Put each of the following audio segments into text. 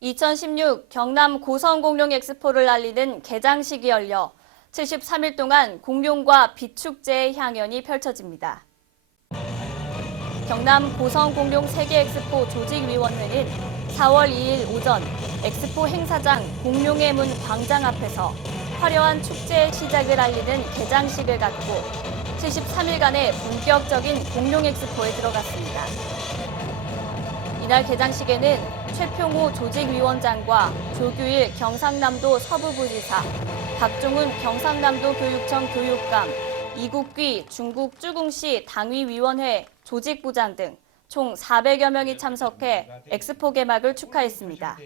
2016 경남 고성 공룡 엑스포를 알리는 개장식이 열려 73일 동안 공룡과 비축제의 향연이 펼쳐집니다. 경남 고성 공룡 세계 엑스포 조직위원회는 4월 2일 오전 엑스포 행사장 공룡의 문 광장 앞에서 화려한 축제의 시작을 알리는 개장식을 갖고 73일간의 본격적인 공룡 엑스포에 들어갔습니다. 이날 개장식에는 최평호 조직위원장과 조규일 경상남도 서부부지사, 박종훈 경상남도 교육청 교육감, 이국귀 중국 쭈궁시 당위위원회 조직부장 등 총 400여 명이 참석해 엑스포 개막을 축하했습니다.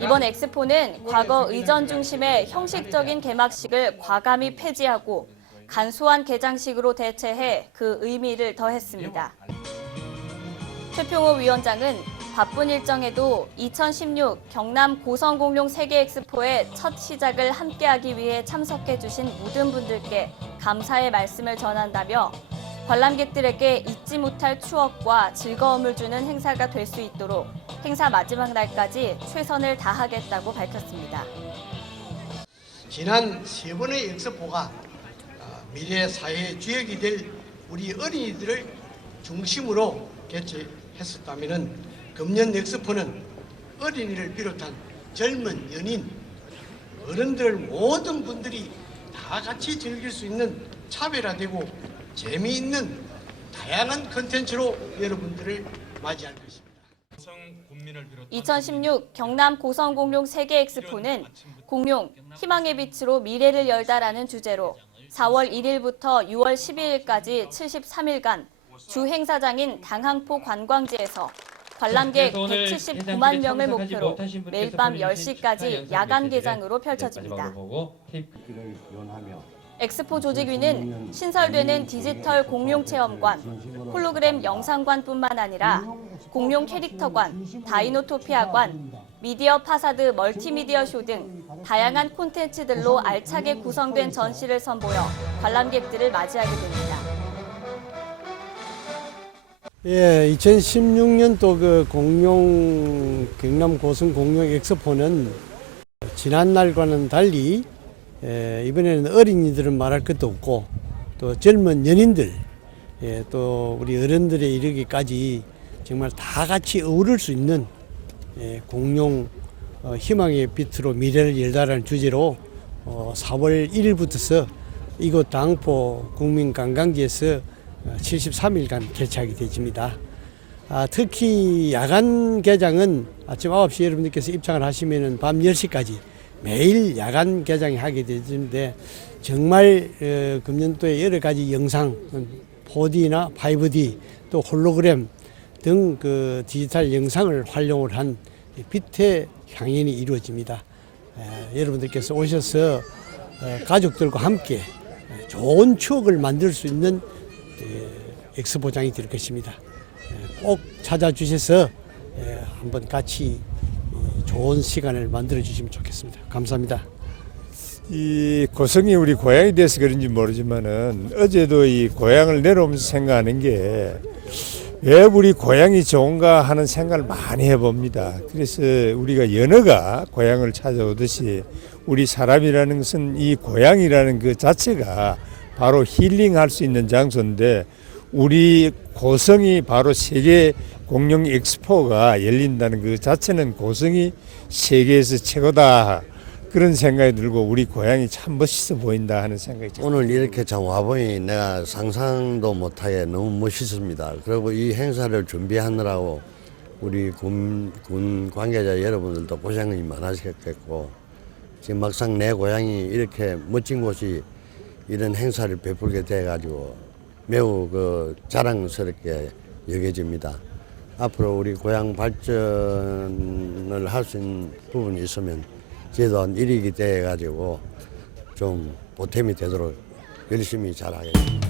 이번 엑스포는 과거 의전 중심의 형식적인 개막식을 과감히 폐지하고 간소한 개장식으로 대체해 그 의미를 더했습니다. 최평호 위원장은 바쁜 일정에도 2016 경남 고성공룡 세계 엑스포의 첫 시작을 함께하기 위해 참석해 주신 모든 분들께 감사의 말씀을 전한다며 관람객들에게 잊지 못할 추억과 즐거움을 주는 행사가 될 수 있도록 행사 마지막 날까지 최선을 다하겠다고 밝혔습니다. 지난 세 번의 엑스포가 어, 미래 사회의 주역이 될 우리 어린이들을 중심으로 개최 했었다면 금년 엑스포는 어린이를 비롯한 젊은 연인, 어른들 모든 분들이 다 같이 즐길 수 있는 차별화되고 재미있는 다양한 컨텐츠로 여러분들을 맞이할 것입니다. 2016 경남 고성공룡 세계 엑스포는 공룡 희망의 빛으로 미래를 열다라는 주제로 4월 1일부터 6월 12일까지 73일간 주 행사장인 당항포 관광지에서 관람객 그래서 오늘 179만 현장직에 명을 목표로 매일 밤 보내주신 10시까지 축하 야간 개장으로 메시지를 펼쳐집니다. 엑스포 조직위는 신설되는 디지털 공룡 체험관, 홀로그램 영상관뿐만 아니라 공룡 캐릭터관, 다이노토피아관, 미디어 파사드 멀티미디어 쇼 등 다양한 콘텐츠들로 알차게 구성된 전시를 선보여 관람객들을 맞이하게 됩니다. 예, 2016년도 그 공룡 경남 고성 공룡 엑스포는 지난 날과는 달리 예, 이번에는 어린이들은 말할 것도 없고 또 젊은 연인들 예, 또 우리 어른들에 이르기까지 정말 다 같이 어우를 수 있는 예, 공룡 어, 희망의 빛으로 미래를 열다라는 주제로 어, 4월 1일부터서 이곳 당포 국민관광지에서 73일간 개최하게 되집니다. 아, 특히 야간 개장은 아침 9시 여러분들께서 입장을 하시면 밤 10시까지 매일 야간 개장이 하게 되는데 정말 어, 금년도에 여러 가지 영상 4D나 5D 또 홀로그램 등 그 디지털 영상을 활용을 한 빛의 향연이 이루어집니다. 에, 여러분들께서 오셔서 어, 가족들과 함께 좋은 추억을 만들 수 있는 에, 엑스포장이 될 것입니다. 에, 꼭 찾아주셔서 에, 한번 같이 이 좋은 시간을 만들어 주시면 좋겠습니다. 감사합니다. 이 고성이 우리 고향이 돼서 그런지 모르지만은 어제도 이 고향을 내려오면서 생각하는 게 왜 우리 고향이 좋은가 하는 생각을 많이 해봅니다. 그래서 우리가 연어가 고향을 찾아오듯이 우리 사람이라는 것은 이 고향이라는 그 자체가 바로 힐링할 수 있는 장소인데 우리 고성이 바로 세계 공룡 엑스포가 열린다는 그 자체는 고성이 세계에서 최고다. 그런 생각이 들고 우리 고향이 참 멋있어 보인다 하는 생각이 듭니다. 오늘 이렇게 참 와보니 내가 상상도 못하게 너무 멋있습니다. 그리고 이 행사를 준비하느라고 우리 군, 군 관계자 여러분들도 고생이 많으셨겠고 지금 막상 내 고향이 이렇게 멋진 곳이 이런 행사를 베풀게 돼가지고 매우 그 자랑스럽게 여겨집니다. 앞으로 우리 고향 발전을 할 수 있는 부분이 있으면 저도 일익이 돼가지고 좀 보탬이 되도록 열심히 잘하겠습니다.